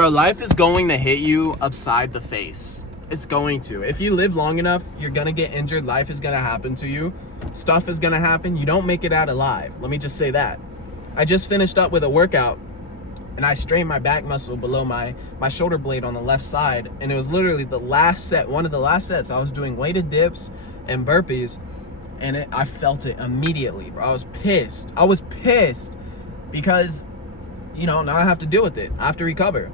Bro, life is going to hit you upside the face. It's going to. If you live long enough, you're going to get injured. Life is going to happen to you. Stuff is going to happen. You don't make it out alive. Let me just say that. I just finished up with a workout and I strained my back muscle below my shoulder blade on the left side. And it was literally the last set, one of the last sets. I was doing weighted dips and burpees and I felt it immediately, bro. I was pissed. Because, now I have to deal with it. I have to recover.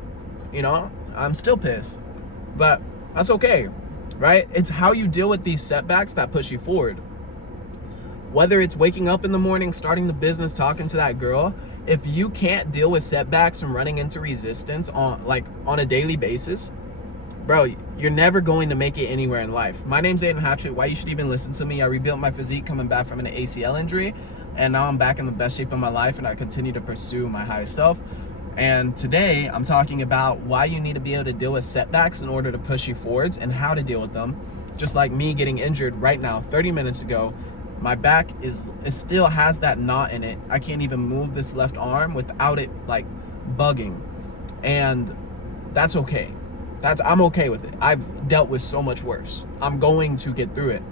I'm still pissed. But that's okay, right? It's how you deal with these setbacks that push you forward. Whether it's waking up in the morning, starting the business, talking to that girl, if you can't deal with setbacks and running into resistance on a daily basis, bro, you're never going to make it anywhere in life. My name's Aiden Hatchett. Why you should even listen to me. I rebuilt my physique coming back from an ACL injury, and now I'm back in the best shape of my life, and I continue to pursue my highest self. And today I'm talking about why you need to be able to deal with setbacks in order to push you forwards and how to deal with them. Just like me getting injured right now, 30 minutes ago, my back it still has that knot in it. I can't even move this left arm without it bugging. And that's okay. I'm okay with it. I've dealt with so much worse. I'm going to get through it.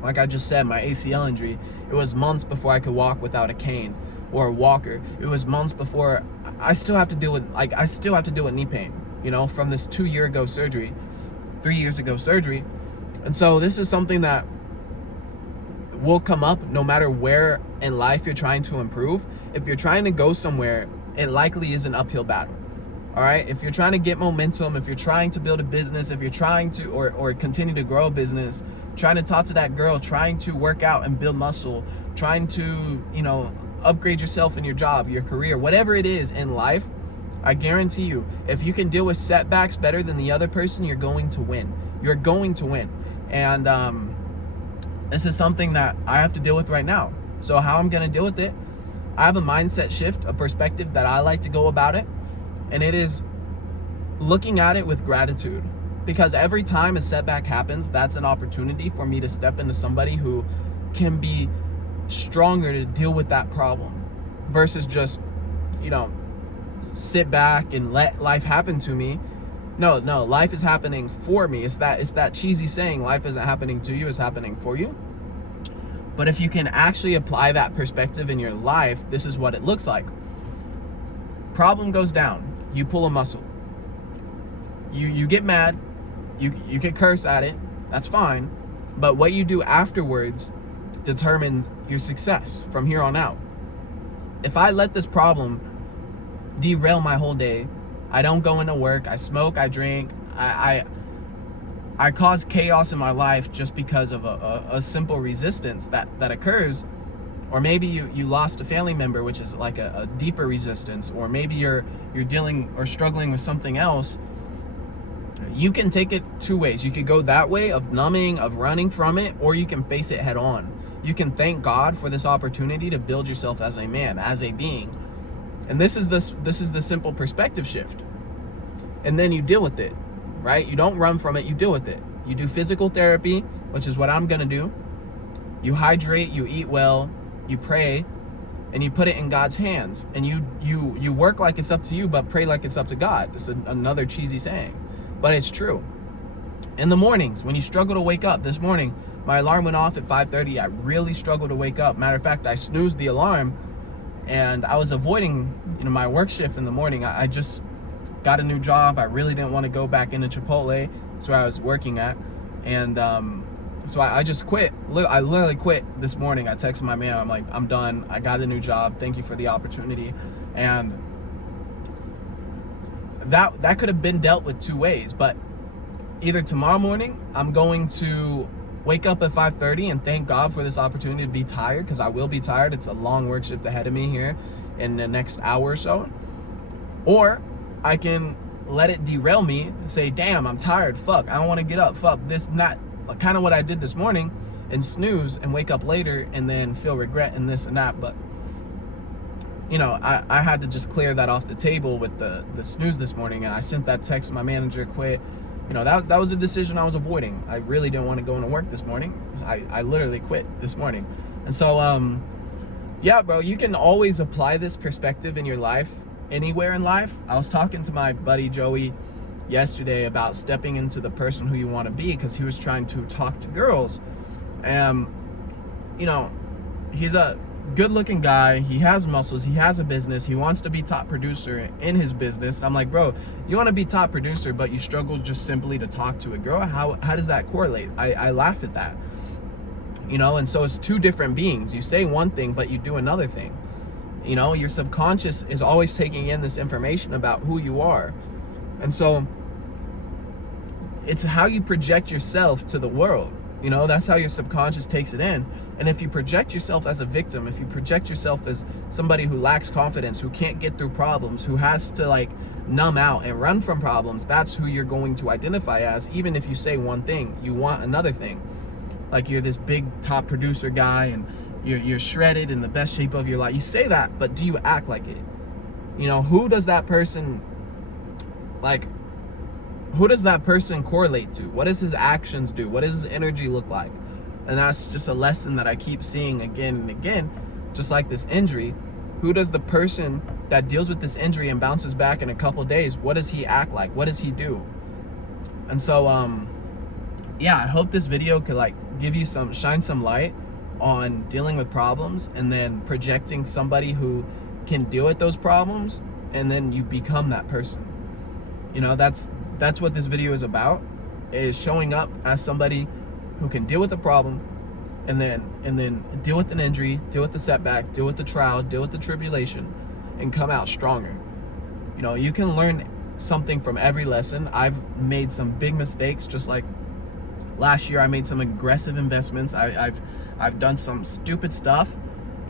Like I just said, my ACL injury, it was months before I could walk without a cane or a walker. It was months before I still have to deal with knee pain, from this 3 years ago surgery. And so this is something that will come up no matter where in life you're trying to improve. If you're trying to go somewhere, it likely is an uphill battle. All right. If you're trying to get momentum, if you're trying to build a business, if you're trying to or continue to grow a business, trying to talk to that girl, trying to work out and build muscle, trying to, upgrade yourself in your job, your career, whatever it is in life, I guarantee you, if you can deal with setbacks better than the other person, you're going to win. You're going to win. And this is something that I have to deal with right now. So how I'm going to deal with it, I have a mindset shift, a perspective that I like to go about it. And it is looking at it with gratitude. Because every time a setback happens, that's an opportunity for me to step into somebody who can be stronger to deal with that problem versus just, sit back and let life happen to me. No, life is happening for me. It's that cheesy saying, life isn't happening to you, it's happening for you. But if you can actually apply that perspective in your life, this is what it looks like. Problem goes down. You pull a muscle. You get mad. You can curse at it. That's fine. But what you do afterwards determines your success from here on out. If I let this problem derail my whole day, I don't go into work, I smoke, I drink, I cause chaos in my life just because of a simple resistance that occurs. Or maybe you lost a family member, which is like a deeper resistance, or maybe you're dealing or struggling with something else. You can take it two ways. You could go that way of numbing, of running from it, or you can face it head on. You can thank God for this opportunity to build yourself as a man, as a being. And this is the simple perspective shift. And then you deal with it, right? You don't run from it, you deal with it. You do physical therapy, which is what I'm gonna do. You hydrate, you eat well, you pray, and you put it in God's hands. And you work like it's up to you, but pray like it's up to God. It's another cheesy saying, but it's true. In the mornings, when you struggle to wake up, this morning, my alarm went off at 5:30. I really struggled to wake up. Matter of fact, I snoozed the alarm, and I was avoiding, my work shift in the morning. I just got a new job. I really didn't want to go back into Chipotle. That's where I was working at, and so I just quit. I literally quit this morning. I texted my man. I'm like, I'm done. I got a new job. Thank you for the opportunity. And that could have been dealt with two ways, but either tomorrow morning I'm going to wake up at 5:30 and thank God for this opportunity to be tired, because I will be tired. It's a long work shift ahead of me here in the next hour or so. Or I can let it derail me and say, damn, I'm tired. Fuck, I don't want to get up. Fuck, this not kind of what I did this morning, and snooze and wake up later and then feel regret and this and that. But, I had to just clear that off the table with the snooze this morning. And I sent that text to my manager, quit. That was a decision I was avoiding. I really didn't want to go into work this morning. I literally quit this morning. And so, yeah, bro, you can always apply this perspective in your life anywhere in life. I was talking to my buddy Joey yesterday about stepping into the person who you want to be, because he was trying to talk to girls. And, you know, he's a good looking guy. He has muscles. He has a business. He wants to be top producer in his business. I'm like, bro, you want to be top producer, but you struggle just simply to talk to a girl? How does that correlate? I laugh at that. You know, and so it's two different beings. You say one thing, but you do another thing. You know, your subconscious is always taking in this information about who you are. And so it's how you project yourself to the world. You know, that's how your subconscious takes it in. And if you project yourself as a victim, if you project yourself as somebody who lacks confidence, who can't get through problems, who has to like numb out and run from problems, that's who you're going to identify as. Even if you say one thing, you want another thing. Like you're this big top producer guy and you're shredded in the best shape of your life. You say that, but do you act like it? You know, who does that person correlate to? What does his actions do? What does his energy look like? And that's just a lesson that I keep seeing again and again. Just like this injury, who does the person that deals with this injury and bounces back in a couple days, what does he act like? What does he do? And so yeah, I hope this video could like give you shine some light on dealing with problems, and then projecting somebody who can deal with those problems, and then you become that person. You know, that's what this video is about, is showing up as somebody who can deal with the problem, and then deal with an injury, deal with the setback, deal with the trial, deal with the tribulation, and come out stronger. You know, you can learn something from every lesson. I've made some big mistakes, just like last year I made some aggressive investments. I've done some stupid stuff,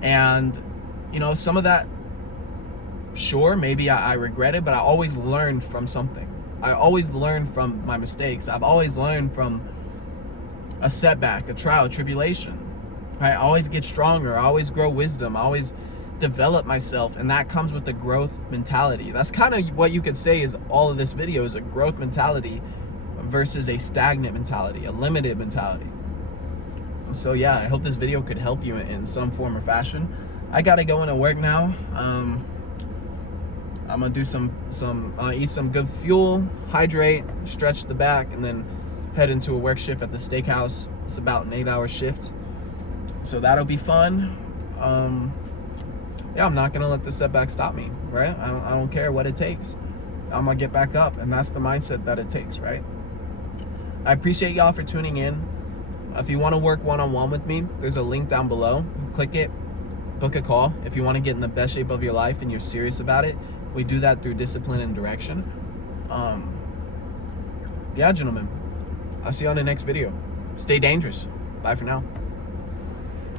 and you know, some of that, sure, maybe I regret it, but I always learned from something. I always learn from my mistakes. I've always learned from a setback, a trial, tribulation. I always get stronger. I always grow wisdom. I always develop myself, and that comes with the growth mentality. That's kind of what you could say is all of this video is a growth mentality versus a stagnant mentality, a limited mentality. So yeah, I hope this video could help you in some form or fashion. I gotta go into work now. I'm gonna do eat some good fuel, hydrate, stretch the back, and then head into a work shift at the steakhouse. It's about an 8-hour shift, so that'll be fun. Yeah, I'm not gonna let the setback stop me, right? I don't care what it takes. I'm gonna get back up, and that's the mindset that it takes, right? I appreciate y'all for tuning in. If you want to work one-on-one with me, there's a link down below. Click it, book a call. If you want to get in the best shape of your life and you're serious about it, we do that through discipline and direction. Yeah, gentlemen, I'll see you on the next video. Stay dangerous. Bye for now.